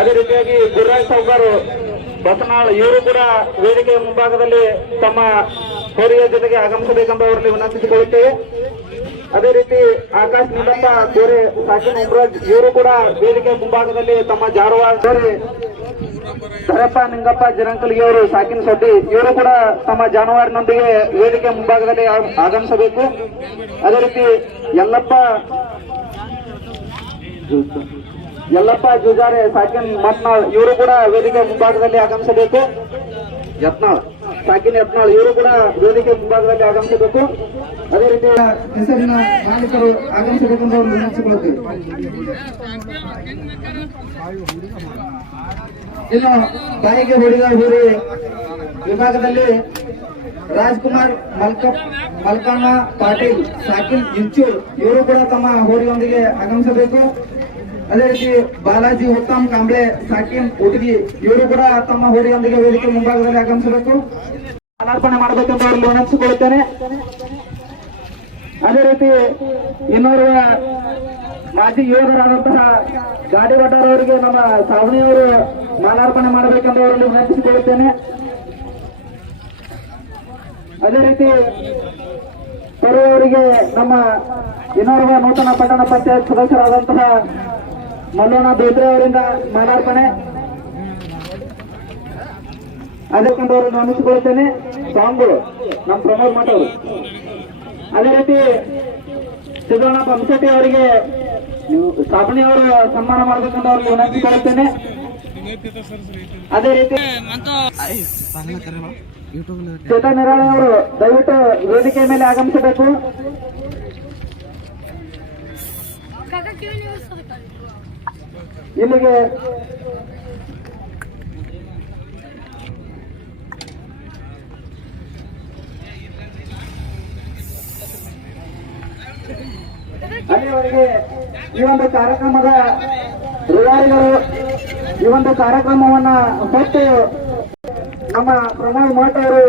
ಅದೇ ರೀತಿಯಾಗಿ ಗುರುರಾಜ್ ಸಾವ್ಕಾರ್ ಬಸನಾಳ್ ಇವರು ಕೂಡ ವೇದಿಕೆಯ ಮುಂಭಾಗದಲ್ಲಿ ತಮ್ಮ ಹೋರಿಯ ಜೊತೆಗೆ ಆಗಮಿಸಬೇಕೆಂದು ಅವರಲ್ಲಿ ವಿನಂತಿಸಿಕೊಳ್ಳುತ್ತೇವೆ. ಅದೇ ರೀತಿ ಆಕಾಶ್ ನಿಲಪ್ಪ ಕೋರೆ ಸಾಕಿನ್ ಉಮ್ರಾಜ್ ಇವರು ಕೂಡ ವೇದಿಕೆಯ ಮುಂಭಾಗದಲ್ಲಿ ತಮ್ಮ ಜಾರವಾಡ ಧರಪ್ಪ ನಿಂಗಪ್ಪ ಜರಂಕಲ್ಗಿ ಅವರು ಸಾಕಿನ ಸೊಡ್ಡಿ ಇವರು ಕೂಡ ತಮ್ಮ ಜಾನುವಾರಿನೊಂದಿಗೆ ವೇದಿಕೆ ಮುಂಭಾಗದಲ್ಲಿ ಆಗಮಿಸಬೇಕು. ಅದೇ ರೀತಿ ಯಲ್ಲಪ್ಪ ಜುಜಾರೆ ಸಾಕಿನ್ ಮತ್ನಾಳ್ ಇವರು ಕೂಡ ವೇದಿಕೆ ಮುಂಭಾಗದಲ್ಲಿ ಆಗಮಿಸಬೇಕು. ಸಾಕಿನ್ ಯತ್ನಾಳ್ ಇವರು ಕೂಡ ವೇದಿಕೆ ಮುಂಭಾಗದಲ್ಲಿ ಆಗಮಿಸಬೇಕು. ಅದೇ ರೀತಿ ಹೆಸರಿನ ಮಾಲೀಕರು ಆಗಮಿಸಬೇಕೆಂದು ಅವರು ವಿನಂತಿಸಿಕೊಳ್ಳುತ್ತೇವೆ. ಇನ್ನು ಬಾಯಿಗೆ ಹೊಡಿದ ಹೂರಿ ವಿಭಾಗದಲ್ಲಿ ರಾಜ್ಕುಮಾರ್ ಮಲ್ಕಣ್ಣ ಪಾಟೀಲ್ ಸಾಕಿನ್ ಇಂಚೂರ್ ಇವರು ಕೂಡ ತಮ್ಮ ಹೋರಿಯೊಂದಿಗೆ ಆಗಮಿಸಬೇಕು. ಅದೇ ರೀತಿ ಬಾಲಾಜಿ ಉತ್ತಮ್ ಕಾಂಬ್ಳೆ ಸಾಕಿನ್ ಉಟಗಿ ಇವರು ಕೂಡ ತಮ್ಮ ಹೋರಿಯೊಂದಿಗೆ ವೇದಿಕೆ ಮುಂಭಾಗದಲ್ಲಿ ಆಗಮಿಸಬೇಕು. ಅರ್ಪಣೆ ಮಾಡಬೇಕೆಂದು ಅವರಲ್ಲಿ ವಿನಂತಿಸಿಕೊಳ್ಳುತ್ತೇನೆ. ಅದೇ ರೀತಿ ಇನ್ನೋರ್ವ ಮಾಜಿ ಯೋಧರಾದಂತಹ ಗಾಡಿ ಭಟ್ಟರವರಿಗೆ ನಮ್ಮ ಸಾವಣಿಯವರು ಮಾಲಾರ್ಪಣೆ ಮಾಡಬೇಕೆಂದು ಅವರಲ್ಲಿ ವಿನಂತಿಸಿಕೊಳ್ಳುತ್ತೇನೆ. ಅದೇ ರೀತಿ ಬರುವವರಿಗೆ ನಮ್ಮ ಇನ್ನೋರ್ವ ನೂತನ ಪಟ್ಟಣ ಪಂಚಾಯತ್ ಸದಸ್ಯರಾದಂತಹ ಮಲ್ಲೋಣ ಬೇದ್ರೆ ಅವರಿಂದ ಮಾಲಾರ್ಪಣೆ ಅದಕ್ಕೊಂದು ಅವರನ್ನು ಅನಿಸಿಕೊಳ್ಳುತ್ತೇನೆ. ಸಾಂಗ್ಗಳು ನಮ್ಮ ಪ್ರಮೋದ್ ಮಠ ಅವರು. ಅದೇ ರೀತಿ ಸಿದ್ದಣ್ಣ ಬಂಶೆಟ್ಟಿ ಅವರಿಗೆ ಸಾಬಣಿ ಅವರು ಸನ್ಮಾನ ಮಾಡಬೇಕೆಂದು ಅವರಿಗೆ ವಿನಂತಿಸಿಕೊಳ್ಳುತ್ತೇನೆ. ಅದೇ ರೀತಿ ಚೇತನ್ ನಿರಾಣಿ ಅವರು ದಯವಿಟ್ಟು ವೇದಿಕೆ ಮೇಲೆ ಆಗಮಿಸಬೇಕು. ಇಲ್ಲಿಗೆ ಅಲ್ಲಿಯವರೆಗೆ ಈ ಒಂದು ಕಾರ್ಯಕ್ರಮದ ರೂವಾರಿಗಳು ಈ ಒಂದು ಕಾರ್ಯಕ್ರಮವನ್ನ ಕೊಟ್ಟು ನಮ್ಮ ಪ್ರಮೋದ್ ಮಠ ಅವರು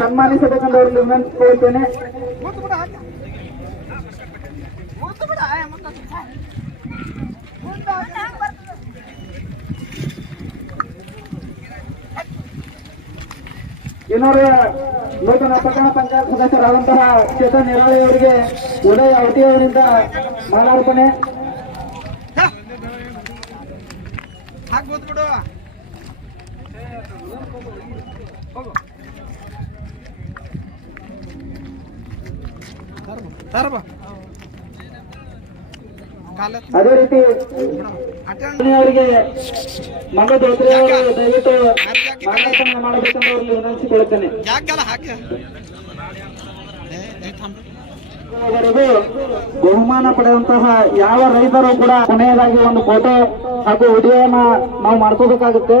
ಸನ್ಮಾನಿಸಬೇಕೆಂದು ಅವರಲ್ಲಿ ವಿನಂತಿಸಿಕೊಳ್ಳುತ್ತೇನೆ. ಇನ್ನೋರ್ವ ನೂತನ ಪಟ್ಟಣ ಪಂಚಾಯತ್ ಸದಸ್ಯರಾದಂತಹ ಚೇತನ್ ನಿರಾಳಿ ಅವರಿಗೆ ಉದಯ ಅವಟಿ ಅವರಿಂದ ಮಾಲಾರ್ಪಣೆ. ಅದೇ ರೀತಿ ಅವರಿಗೆ ಮಂಗದೋತ್ರಿ ಅವರು ದಯವಿಟ್ಟು ಮಾಲಾರ್ಪಣೆ ಮಾಡಬೇಕೆಂದು ಅವರಲ್ಲಿ ವಿನಂತಿಸಿಕೊಳ್ಳುತ್ತೇನೆ. ಬಹುಮಾನ ಪಡೆದಂತಹ ಯಾವ ರೈತರು ಕೂಡ ಕೊನೆಯದಾಗಿ ಒಂದು ಫೋಟೋ ಹಾಗೂ ವಿಡಿಯೋನ ನಾವು ಮಾಡ್ಕೋಬೇಕಾಗುತ್ತೆ.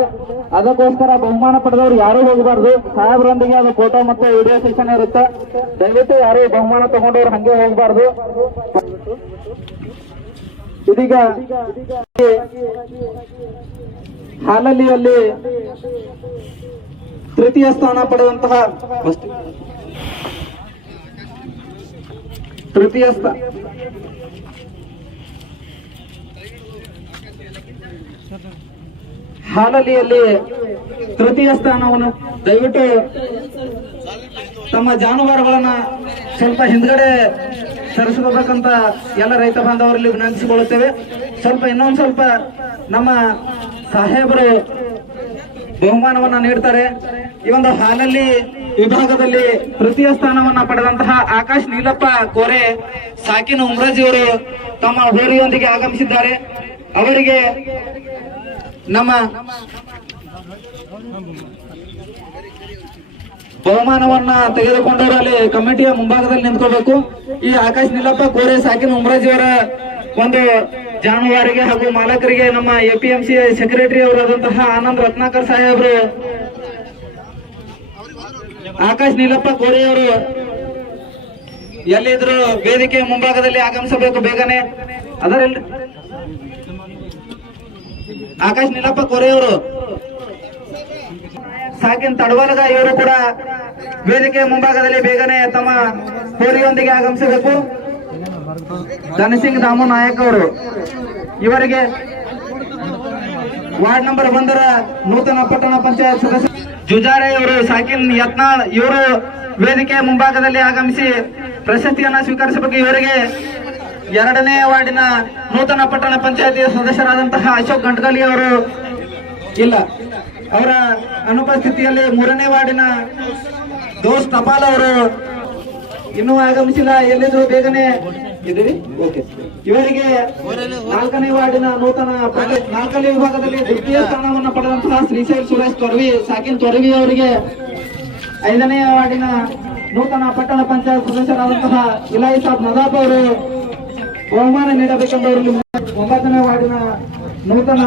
ಅದಕ್ಕೋಸ್ಕರ ಬಹುಮಾನ ಪಡೆದವರು ಯಾರೂ ಹೋಗಬಾರ್ದು. ಸಾಹೇಬರೊಂದಿಗೆ ಅದು ಫೋಟೋ ಮತ್ತು ವಿಡಿಯೋ ಸೆಷನ್ ಇರುತ್ತೆ. ದಯವಿಟ್ಟು ಯಾರು ಬಹುಮಾನ ತಗೊಂಡವ್ರು ಹಂಗೆ ಹೋಗಬಾರ್ದು. ಇದೀಗ ಹಾಲಲ್ಲಿಯಲ್ಲಿ ತೃತೀಯ ಸ್ಥಾನ ಪಡೆದಂತಹ ಹಾಲಲ್ಲಿಯಲ್ಲಿ ತೃತೀಯ ಸ್ಥಾನವನ್ನು ದಯವಿಟ್ಟು ತಮ್ಮ ಜಾನುವಾರುಗಳನ್ನ ಸ್ವಲ್ಪ ಹಿಂದ್ಗಡೆ ಸರಿಸಿಕೋಬೇಕಂತ ಎಲ್ಲ ರೈತ ಬಾಂಧವರಲ್ಲಿ ವಿನಂತಿಸಿಕೊಳ್ಳುತ್ತೇವೆ. ಇನ್ನೊಂದು ಸ್ವಲ್ಪ ನಮ್ಮ ಸಾಹೇಬರು ಬಹುಮಾನವನ್ನ ನೀಡ್ತಾರೆ. ಈ ಒಂದು ಹಾಲಲ್ಲಿ ವಿಭಾಗದಲ್ಲಿ ತೃತೀಯ ಸ್ಥಾನವನ್ನ ಪಡೆದಂತಹ ಆಕಾಶ್ ನೀಲಪ್ಪ ಕೋರೆ ಸಾಕಿನ್ ಉಮ್ರಾಜ್ ಅವರು ತಮ್ಮ ಹೋರಿಯೊಂದಿಗೆ ಆಗಮಿಸಿದ್ದಾರೆ. ಅವರಿಗೆ ನಮ್ಮ ಬಹುಮಾನವನ್ನ ತೆಗೆದುಕೊಂಡವರಲ್ಲಿ ಕಮಿಟಿಯ ಮುಂಭಾಗದಲ್ಲಿ ನಿಂತ್ಕೋಬೇಕು. ಈ ಆಕಾಶ್ ನೀಲಪ್ಪ ಕೋರೆ ಸಾಕಿನ್ ಉಮ್ರಾಜ್ ಅವರ ಒಂದು ಜಾನುವಾರಿಗೆ ಹಾಗೂ ಮಾಲಕರಿಗೆ ನಮ್ಮ APMC ಸೆಕ್ರೆಟರಿ ಅವರಾದಂತಹ ಆನಂದ್ ರತ್ನಾಕರ್ ಸಾಹೇಬರು ಆಕಾಶ್ ನೀಲಪ್ಪ ಕೋರೆ ಅವರು ಎಲ್ಲಿದ್ರು ವೇದಿಕೆ ಮುಂಭಾಗದಲ್ಲಿ ಆಗಮಿಸಬೇಕು ಬೇಗನೆ. ಅದರಲ್ಲಿ ಆಕಾಶ್ ನೀಲಪ್ಪ ಕೋರೆ ಅವರು ಸಾಕಿನ್ ತಡವಲಗ ಇವರು ಕೂಡ ವೇದಿಕೆ ಮುಂಭಾಗದಲ್ಲಿ ಬೇಗನೆ ತಮ್ಮ ಹೋರಿಯೊಂದಿಗೆ ಆಗಮಿಸಬೇಕು. ಧನಸಿಂಗ್ ದಾಮು ನಾಯಕ್ ಅವರು ಇವರಿಗೆ ವಾರ್ಡ್ ನಂಬರ್ 1 ನೂತನ ಪಟ್ಟಣ ಪಂಚಾಯತ್ ಸದಸ್ಯ ಜುಜಾರೆ ಅವರು ಸಾಕಿನ್ ಯತ್ನಾಳ್ ಇವರು ವೇದಿಕೆ ಮುಂಭಾಗದಲ್ಲಿ ಆಗಮಿಸಿ ಪ್ರಶಸ್ತಿಯನ್ನ ಸ್ವೀಕರಿಸಬೇಕು. ಇವರಿಗೆ 2ನೇ ವಾರ್ಡಿನ ನೂತನ ಪಟ್ಟಣ ಪಂಚಾಯತಿ ಸದಸ್ಯರಾದಂತಹ ಅಶೋಕ್ ಗಂಟಗಲಿ ಅವರು ಇಲ್ಲ, ಅವರ ಅನುಪಸ್ಥಿತಿಯಲ್ಲಿ 3ನೇ ವಾರ್ಡಿನ ದೋಸ್ತ್ ತಪಾಲ್ ಅವರು ಇನ್ನೂ ಆಗಮಿಸಿಲ್ಲ. ಎಲ್ಲಿದ್ರು ಬೇಗನೆ ಇದ್ದೀರಿ. ಓಕೆ, ಇವರಿಗೆ 4ನೇ ವಾರ್ಡಿನ ನೂತನ 4ನೇ ವಿಭಾಗದಲ್ಲಿ ದ್ವಿತೀಯ ಸ್ಥಾನವನ್ನು ಪಡೆದಂತಹ ಶ್ರೀಶೈಲ್ ಸುರೇಶ್ ತೊರವಿ ಸಾಕಿನ್ ತೊರವಿ ಅವರಿಗೆ 5ನೇ ವಾರ್ಡಿನ ನೂತನ ಪಟ್ಟಣ ಪಂಚಾಯತ್ ಸದಸ್ಯರಾದಂತಹ ಇಲಾಯಿ ಸಾಬ್ ನದಾಬ್ ಅವರು ಬಹುಮಾನ ನೀಡಬೇಕೆಂಬವರಲ್ಲಿ 9ನೇ ವಾರ್ಡಿನ ನೂತನ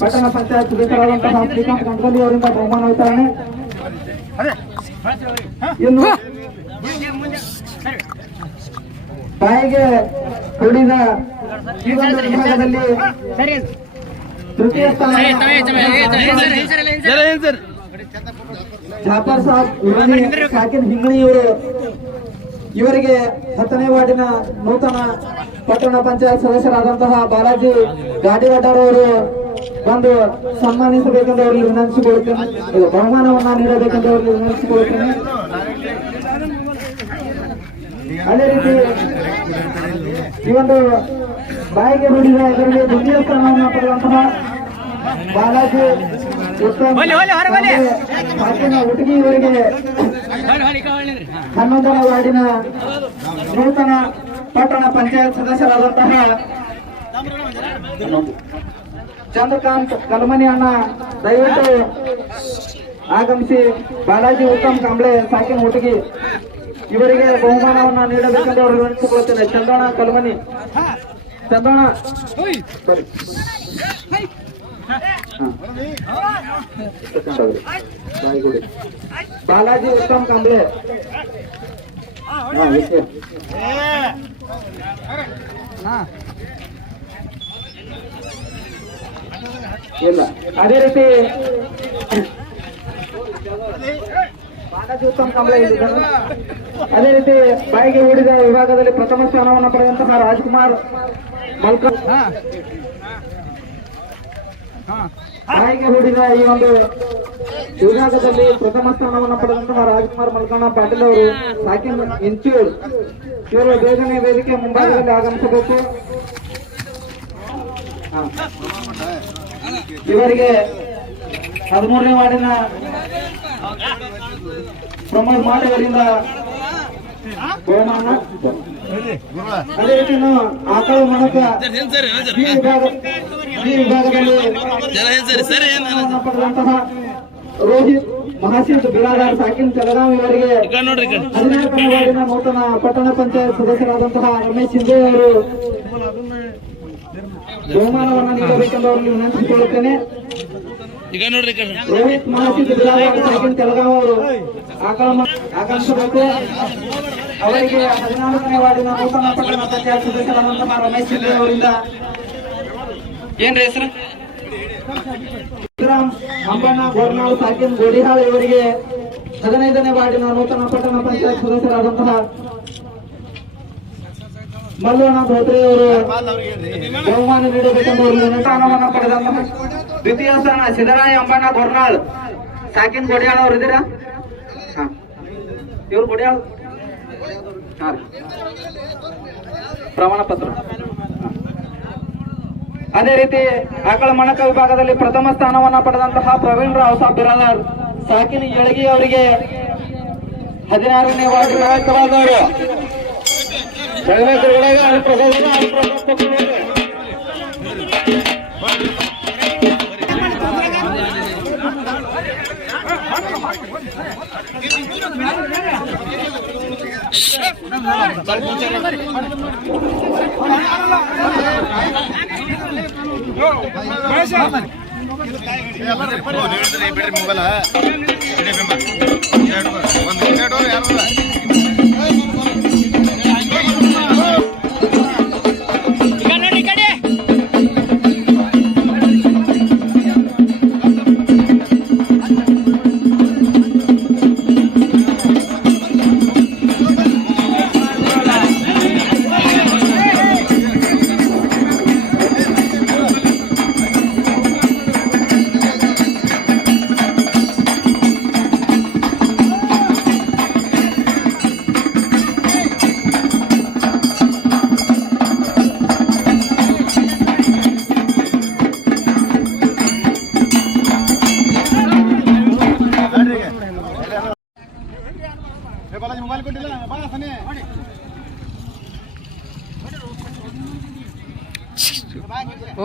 ಪಟ್ಟಣ ಪಂಚಾಯತ್ ಸದಸ್ಯರಾದಂತಹ ಶ್ರೀಕಾಂತ್ ಗಂಟಗಲಿ ಅವರಿಂದ ಬಹುಮಾನ ವಿತರಣೆ. ಇನ್ನು ಬಾಯಿಗೆ ಹೊಡಿದ ಈ ಒಂದು ವಿಭಾಗದಲ್ಲಿ ತೃತೀಯ ಸ್ಥಾನ ಜಾಫರ್ ಸಾಬ್ ಸಾಕಿನ್ ಹಿಂಗಣಿ ಇವರು. ಇವರಿಗೆ 10ನೇ ವಾರ್ಡಿನ ನೂತನ ಪಟ್ಟಣ ಪಂಚಾಯತ್ ಸದಸ್ಯರಾದಂತಹ ಬಾಲಾಜಿ ಗಾಡಿವಾಡರವರು ಬಂದು ಸನ್ಮಾನಿಸಬೇಕೆಂದು ಅವರಿಗೆ ವಿನಂತಿಸಿಕೊಳ್ಳುತ್ತೇನೆ. ಬಹುಮಾನವನ್ನ ನೀಡಬೇಕೆಂದು ಅವರಿಗೆ ವಿನಂತಿಸಿಕೊಳ್ಳುತ್ತೇನೆ. ಅದೇ ರೀತಿ ಈ ಒಂದು ಬಾಯಿಗೆ ಹೊಡಿದ ಇದರಲ್ಲಿ ದ್ವಿತೀಯ ಸ್ಥಾನವನ್ನು ಪಡೆದಂತಹ ಬಾಲಾಜಿ ಒಟ್ಟಿಗೆ ಇವರಿಗೆ 11ನೇ ವಾರ್ಡಿನ ನೂತನ ಪಟ್ಟಣ ಪಂಚಾಯತ್ ಸದಸ್ಯರಾದಂತಹ ಚಂದ್ರಕಾಂತ್ ಕಲ್ಮನಿ ಅಣ್ಣ ದಯವಿಟ್ಟು ಆಗಮಿಸಿ ಬಾಲಾಜಿ ಉತ್ತಮ್ ಕಾಂಬ್ಳೆ ಸಾಕಿನ ಒಟ್ಟಿಗೆ ಇವರಿಗೆ ಬಹುಮಾನವನ್ನ ನೀಡಬೇಕೆಂದು ಅವರು ವಿನಂತಿಸಿಕೊಳ್ಳುತ್ತೇನೆ. ಚಂದೋಣ ಕಲ್ಮನಿ, ಚಂದೋಣ ಸರಿ, ಬಾಲಾಜಿ ಉತ್ತಮ್ ಕಾಂಬ್ಳೆ ಇಲ್ಲ. ಅದೇ ರೀತಿ ಬಾಲಾಜಿ ಉತ್ತಮ್ ಕಾಂಬ್ಳೆ ಇಲ್ಲಿದ್ದಾರೆ. ಅದೇ ರೀತಿ ಬಾಯಿಗೆ ಹೂಡಿದ ವಿಭಾಗದಲ್ಲಿ ಪ್ರಥಮ ಸ್ಥಾನವನ್ನು ಪಡೆದಂತಹ ರಾಜ್ಕುಮಾರ್ ಮಲ್ಕ ಬಾಯಿಗೆ ಹೂಡಿದ ಈ ಒಂದು ವಿಭಾಗದಲ್ಲಿ ಪ್ರಥಮ ಸ್ಥಾನವನ್ನು ಪಡೆದಂತಹ ರಾಜ್ಕುಮಾರ್ ಮಲ್ಕಣ್ಣ ಪಾಟೀಲ್ ಅವರು ಸಾಕಿನ್ ಇಂಚೂರ್ ಇವರು ಬೇಗನೆ ವೇದಿಕೆ ಮುಂಭಾಗದಲ್ಲಿ ಆಗಮಿಸಬೇಕು. ಇವರಿಗೆ 13ನೇ ವಾರ್ಡಿನ ಪ್ರಮೋದ್ ಮಾಟವರಿಂದ ಬಹುಮಾನ. ಅದೇ ರೀತಿ ಆಕಳ ಮಣಕ ಈ ವಿಭಾಗದಲ್ಲಿ ಪಡೆದಂತಹ ರೋಹಿತ್ ಮಹಾಸಿದ್ ಬಿರಾದಾರ್ ಸಾಕಿನ್ ಚಲಗಾಂವ್ ಇವರಿಗೆ 14ನೇ ವಾರ್ಡಿನ ನೂತನ ಪಟ್ಟಣ ಪಂಚಾಯತ್ ಸದಸ್ಯರಾದಂತಹ ರಮೇಶ್ ಶಿಂದೆ ಅವರು ಬಹುಮಾನವನ್ನು ನೀಡಬೇಕೆಂದು ಅವರಿಗೆ ವಿನಂತಿಸಿಕೊಳ್ಳುತ್ತೇನೆ. ರೋಹಿತ್ ಮಹಾಸಿದ್ ಬಿರಾದಾರ್ ಸಾಕಿನ್ ಚಲಗಾಂವ್ ಅವರು ಆಗಮಿಸಬೇಕು. ಅವರಿಗೆ 14ನೇ ವಾರ್ಡಿನ ನೂತನ ಪಟ್ಟಣ ಪಂಚಾಯತ್ ಸದಸ್ಯರಾದಂತಹ ರಮೇಶ್ ಶಿಂದೆ ಅವರಿಂದ ಏನ್ರಿ ಹೆಸರು ಅಂಬಣ್ಣ ಗೋರ್ನಾಳ್ ಸಾಕಿನ್ ಗೋಡಿಹಾಳ್ ಇವರಿಗೆ 15ನೇ ವಾರ್ಡಿನ ನೂತನ ಪಟ್ಟಣ ಪಂಚಾಯತ್ ಸದಸ್ಯರಾದಂತಹ ಮಲ್ಲಣ್ಣ ಧೋತ್ರೆ ಅವರು ಬಹುಮಾನ ನೀಡಬೇಕೆಂದು ಸ್ಥಾನವನ್ನು ಪಡೆದಂತಹ ದ್ವಿತೀಯ ಸ್ಥಾನ ಸಿದ್ದರಾಯ ಅಂಬಣ್ಣ ಗೋರ್ನಾಳ್ ಸಾಕಿನ್ ಗೋಡಿಹಾಳ್ ಅವರು ಇದ್ದೀರಾ? ಇವ್ರು ಗೋಡಿಹಾಳ್ ಪ್ರಮಾಣ ಪತ್ರ. ಅದೇ ರೀತಿ ಆಕಳ ಮಣಕ ವಿಭಾಗದಲ್ಲಿ ಪ್ರಥಮ ಸ್ಥಾನವನ್ನ ಪಡೆದಂತಹ ಪ್ರವೀಣ್ ರಾವ್ ಸಾಬ್ ಬಿರಾದಾರ್ ಸಾಕಿನ ಯಳಗಿ ಅವರಿಗೆ 16ನೇ ವಾರ್ಡ್ ನಾಯಕರಾದವರು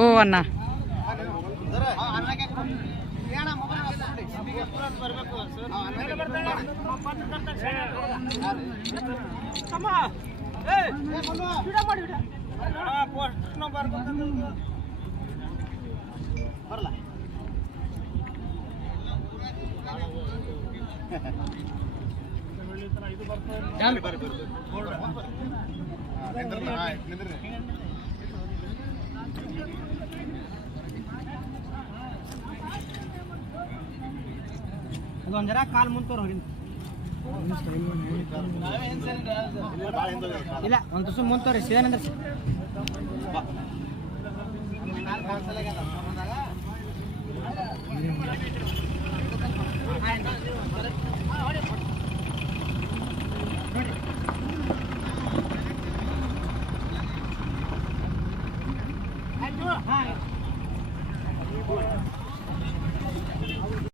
ಓ ಅಣ್ಣ ಅದೊಂದು ಜರ ಕಾಲು ಮುಂತೋರು ಹೊಡಿ ಇಲ್ಲ ಒಂದು ತುಸು ಮುಂತೋರಿ ಸೇನಂದ್ರೆ